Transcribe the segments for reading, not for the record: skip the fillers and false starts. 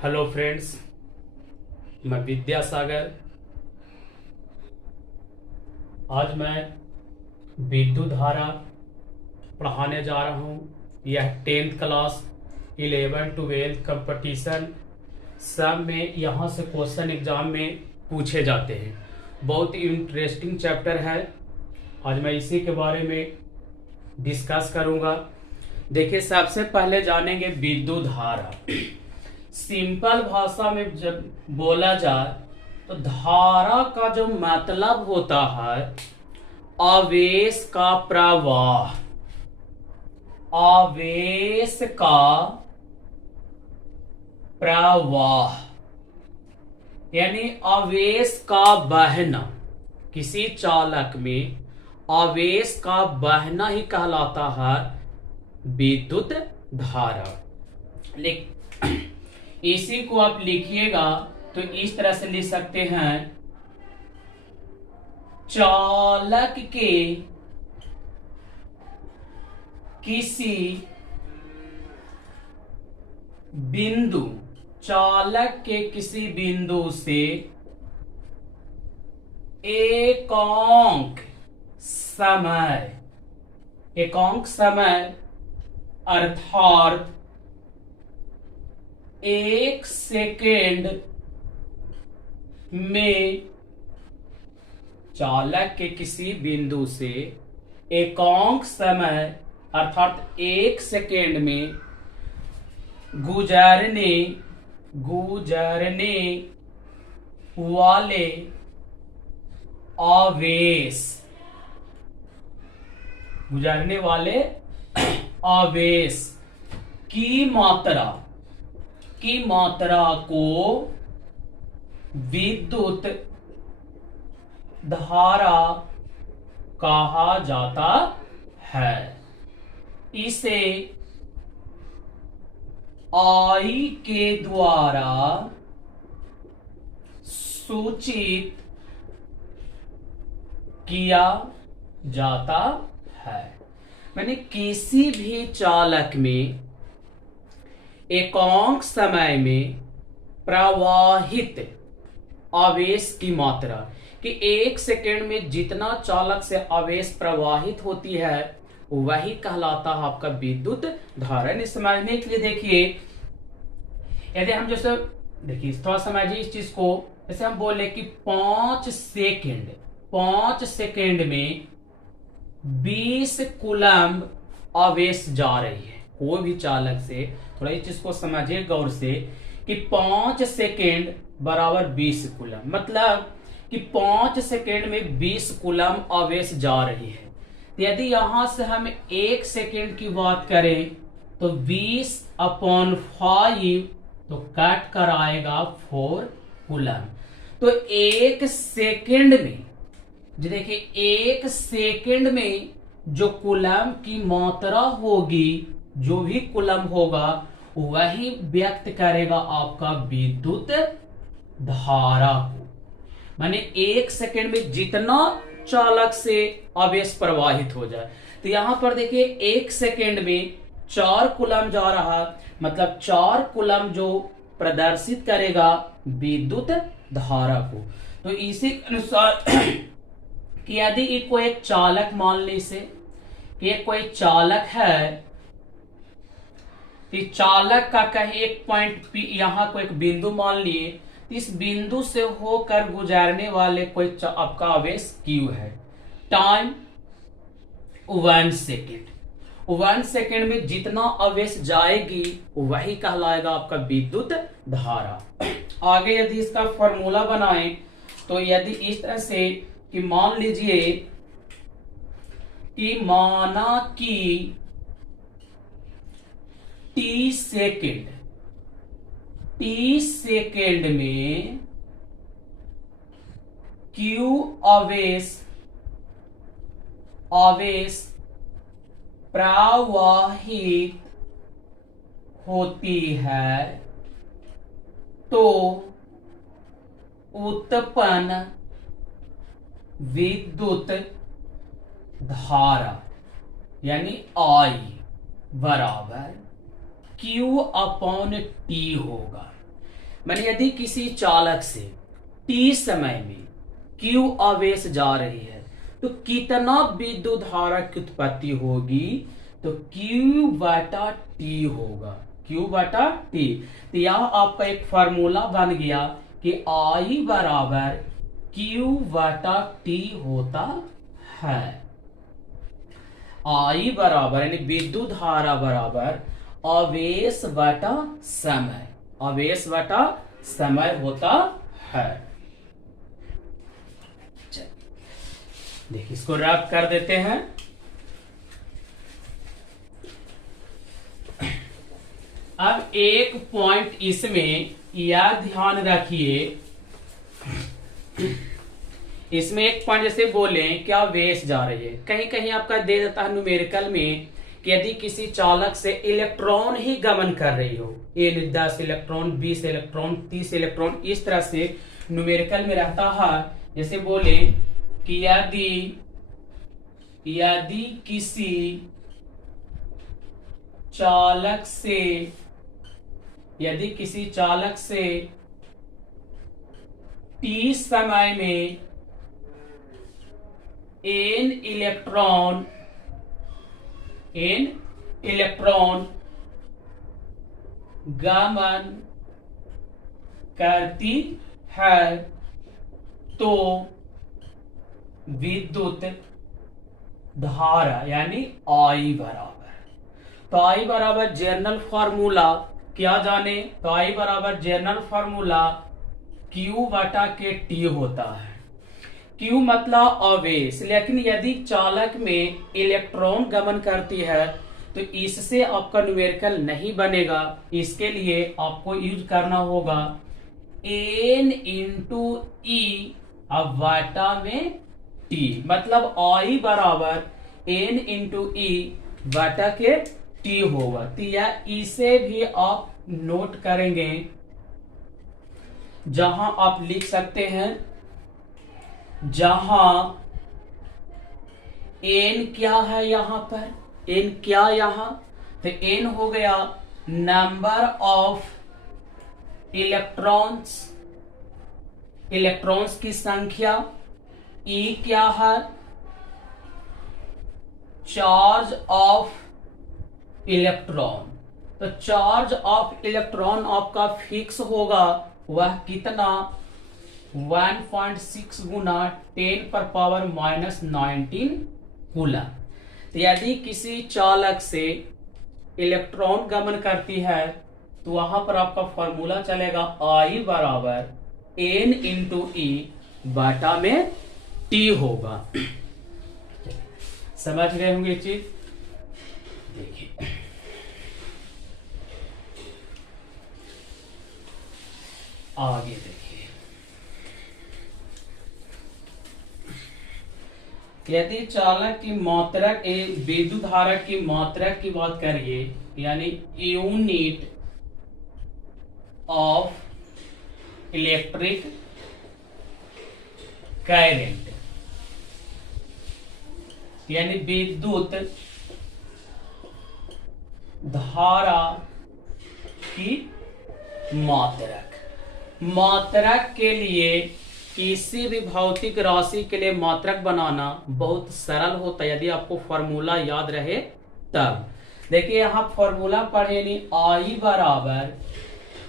Hello friends, मैं विद्यासागर। आज मैं विद्युत धारा पढ़ाने जा रहा हूँ। यह 10th क्लास 11 12 कंपटीशन सब में यहाँ से क्वेश्चन एग्जाम में पूछे जाते हैं। बहुत इंटरेस्टिंग चैप्टर है। आज मैं इसी के बारे में डिस्कस करूँगा। देखिए, सबसे पहले जानेंगे विद्युत धारा। सिंपल भाषा में जब बोला जाए तो धारा का जो मतलब होता है आवेश का प्रवाह। आवेश का प्रवाह यानी आवेश का बहना। किसी चालक में आवेश का बहना ही कहलाता है विद्युत धारा। इसी को आप लिखिएगा तो इस तरह से लिख सकते हैं, चालक के किसी बिंदु चालक के किसी बिंदु से एकांक समय अर्थात 1 सेकेंड में चालक के किसी बिंदु से एकांक समय अर्थात 1 सेकेंड में गुजरने वाले आवेश की मात्रा को विद्युत धारा कहा जाता है। इसे I के द्वारा सूचित किया जाता है। मैंने किसी भी चालक में एकांक समय में प्रवाहित आवेश की मात्रा कि 1 सेकेंड में जितना चालक से आवेश प्रवाहित होती है वही कहलाता है आपका विद्युत धारा। नहीं समझने के लिए देखिए, यदि हम जैसे देखिए थोड़ा समझिए इस चीज को। जैसे हम बोले कि 5 सेकेंड में 20 कूलम्ब आवेश जा रही है। कोई भी चालक से थोड़ा इस चीज को समझिए गौर से कि 5 सेकेंड बराबर 20 कूलम्ब, मतलब कि 5 सेकेंड में 20 कूलम्ब आवेश जा रही है। तो यदि यहां से हम 1 सेकेंड की बात करें तो 20/5 तो कट कर आएगा 4 कूलम्ब। तो 1 सेकेंड में देखिए 1 सेकेंड में जो कूलम्ब की मात्रा होगी, जो भी कूलम्ब होगा वही व्यक्त करेगा आपका विद्युत धारा को। माने 1 सेकेंड में जितना चालक से आवेश प्रवाहित हो जाए। तो यहां पर देखिए 1 सेकेंड में 4 कूलम्ब जा रहा, मतलब 4 कूलम्ब जो प्रदर्शित करेगा विद्युत धारा को। तो इसी अनुसार कि यदि कोई एक चालक मान लीजिए कि कोई चालक है, तो चालक का कहीं एक पॉइंट पी, यहां को एक बिंदु मान लिए, इस बिंदु से होकर गुजरने वाले कोई आपका आवेश Q है। Time 1 second. 1 सेकेंड में जितना आवेश जाएगी वही कहलाएगा आपका विद्युत धारा। आगे यदि इसका फॉर्मूला बनाएं तो यदि इस तरह से कि मान लीजिए कि माना कि T सेकेंड में Q आवेश प्रवाहित होती है तो उत्पन्न विद्युत धारा यानी I बराबर Q/T होगा। मैंने यदि किसी चालक से t समय में q आवेश जा रही है तो कितना विद्युत धारा की उत्पत्ति होगी, तो q बटा t होगा, q बटा t। तो यह आपका एक फार्मूला बन गया कि I बराबर q बटा t होता है। I बराबर यानी विद्युत धारा बराबर आवेश बटा समय, आवेश बटा समय होता है। देखिए इसको रब कर देते हैं। अब एक पॉइंट इसमें यह ध्यान रखिए, इसमें एक पॉइंट जैसे बोले क्या वेस्ट जा रही है, कहीं कहीं आपका दे देता है न्यूमेरिकल में कि यदि किसी चालक से इलेक्ट्रॉन ही गमन कर रही हो, 10 इलेक्ट्रॉन 20 इलेक्ट्रॉन 30 इलेक्ट्रॉन, इस तरह से न्यूमेरिकल में रहता है। जैसे बोले कि यदि किसी चालक से t समय में n इलेक्ट्रॉन गमन करती है तो विद्युत धारा यानी I बराबर, तो I बराबर जनरल फार्मूला क्या जाने, तो I बराबर जनरल फार्मूला Q बटा के T होता है। Q मतलब आवेश, लेकिन यदि चालक में इलेक्ट्रॉन गमन करती है तो इससे आपका न्यूमेरिकल नहीं बनेगा। इसके लिए आपको यूज करना होगा N इंटू E अब वाटा में T, मतलब I बराबर N इंटू E वाटा के T होगा। तो यह इसे भी आप नोट करेंगे, जहां आप लिख सकते हैं, जहां N क्या है यहां पर, N क्या यहां, तो N हो गया नंबर ऑफ इलेक्ट्रॉन्स की संख्या, E क्या है चार्ज ऑफ इलेक्ट्रॉन, तो चार्ज ऑफ इलेक्ट्रॉन आपका फिक्स होगा, वह कितना 1.6 गुना 10⁻⁻19 कूलम। तो यदि किसी चालक से इलेक्ट्रॉन गमन करती है तो वहां पर आपका फॉर्मूला चलेगा I बराबर N इंटू E बाटा में T होगा। समझ गए होंगे चीज। देखिए आगे देखिए, यदि चालक की मात्रक विद्युत धारा की मात्रक की बात करिए, यानी यूनिट ऑफ इलेक्ट्रिक करंट, यानी विद्युत धारा की मात्रक के लिए किसी भी भौतिक राशि के लिए मात्रक बनाना बहुत सरल होता है, यदि आपको फॉर्मूला याद रहे तब। देखिए यहां फॉर्मूला पढ़े नहीं, I बराबर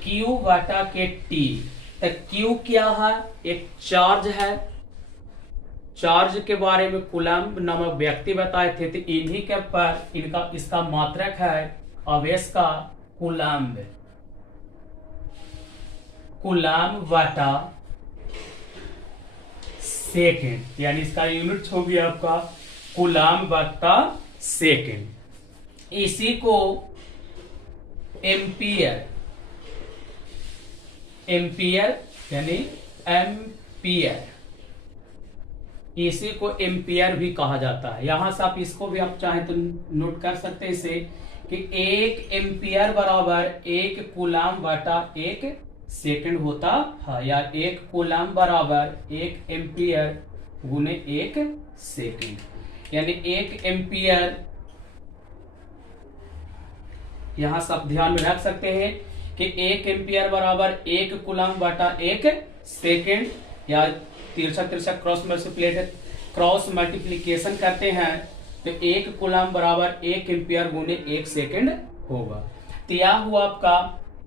Q बटा के T, तो Q क्या है, एक चार्ज है, चार्ज के बारे में कूलम्ब नामक व्यक्ति बताए थे, तो इन्हीं के पर इसका मात्रक है आवेश का कूलम्ब बटा सेकेंड, यानी इसका यूनिट हो गया आपका कूलम्ब बटा सेकेंड। इसी को एम्पियर यानी एम्पियर, इसी को एम्पियर भी कहा जाता है। यहां से आप इसको भी आप चाहें तो नोट कर सकते हैं इसे कि 1 एम्पियर बराबर 1 कूलम्ब बटा 1 सेकंड होता है, या 1 कूलम्ब बराबर 1 एम्पियर गुने 1 सेकंड, यानी 1 एम्पियर। यहां सब ध्यान में रख सकते हैं कि 1 एम्पियर बराबर 1 कूलम बटा 1 सेकेंड, या तिरछा तिरछा क्रॉस मल्टीप्लीकेशन करते हैं तो 1 कूलम बराबर 1 एम्पियर गुने 1 सेकेंड होगा। तो यह हुआ आपका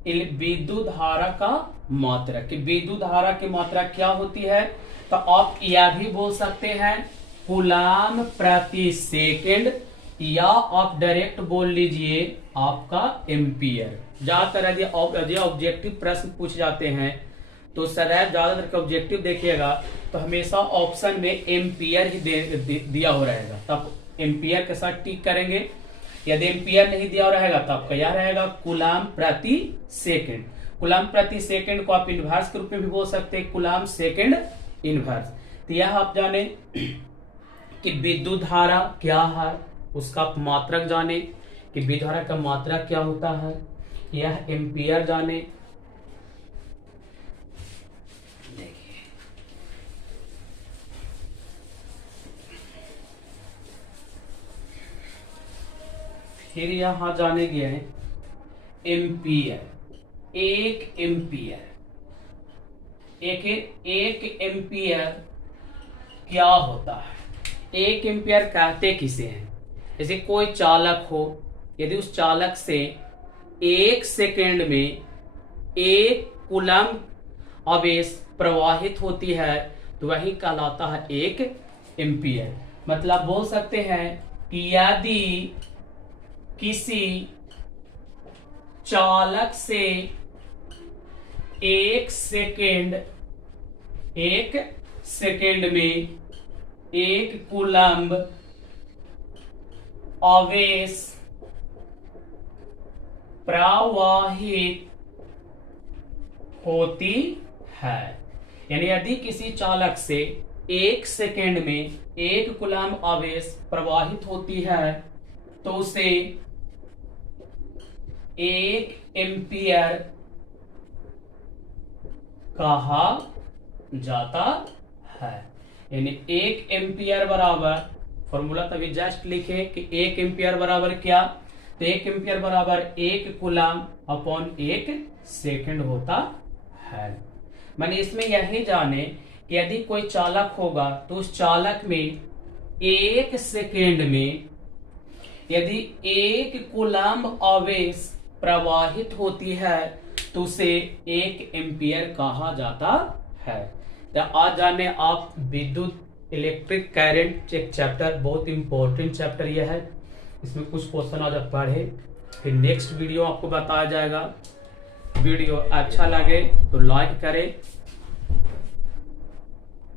विद्युत धारा का मात्रा। कि विद्युत धारा की मात्रा क्या होती है, तो आप यह भी बोल सकते हैं कूलम प्रति सेकेंड, या आप डायरेक्ट बोल लीजिए आपका एम्पियर। ज्यादातर यदि ऑब्जेक्टिव प्रश्न पूछ जाते हैं तो सदैव ज्यादातर के ऑब्जेक्टिव देखिएगा तो हमेशा ऑप्शन में एम्पियर ही दिया हो रहेगा, तब एम्पियर के साथ टिक करेंगे। यदि एम्पियर नहीं दिया रहेगा तो आपका यह रहेगा कूलम प्रति सेकेंड। कूलम प्रति सेकेंड को आप इनवर्स के रूप में भी बोल सकते हैं, कूलम सेकेंड इनवर्स। तो यह आप जाने कि विद्युत धारा क्या है, उसका मात्रक जाने कि विद्युत धारा का मात्रा क्या होता है, यह एम्पियर जाने। देखिए फिर यहां जाने गए एम्पियर। 1 एम्पियर, एक एम्पियर क्या होता है? 1 एम्पियर कहते किसे हैं? जैसे कोई चालक हो, यदि उस चालक से 1 सेकेंड में 1 कूलम आवेश प्रवाहित होती है तो वही कहलाता है 1 एम्पियर। मतलब बोल सकते हैं कि यदि किसी चालक से 1 सेकेंड में 1 कूलम आवेश प्रवाहित होती है, यानी यदि किसी चालक से 1 सेकेंड में 1 कूलम आवेश प्रवाहित होती है तो उसे 1 एम्पियर कहा जाता है। यानी 1 एम्पियर बराबर, फॉर्मूला तभी जस्ट लिखे कि 1 एम्पियर बराबर क्या, तो 1 एम्पियर बराबर 1 कूलम अपॉन 1 सेकेंड होता है। मैंने इसमें यही जाने कि यदि कोई चालक होगा तो उस चालक में 1 सेकेंड में यदि 1 कूलम आवेश प्रवाहित होती है तो उसे 1 एम्पियर कहा जाता है। तो आज जाने आप विद्युत इलेक्ट्रिक करंट एक चैप्टर, बहुत इंपॉर्टेंट चैप्टर यह है, इसमें कुछ क्वेश्चन आज आप पढ़े, फिर नेक्स्ट वीडियो आपको बताया जाएगा। वीडियो अच्छा लगे तो लाइक करें,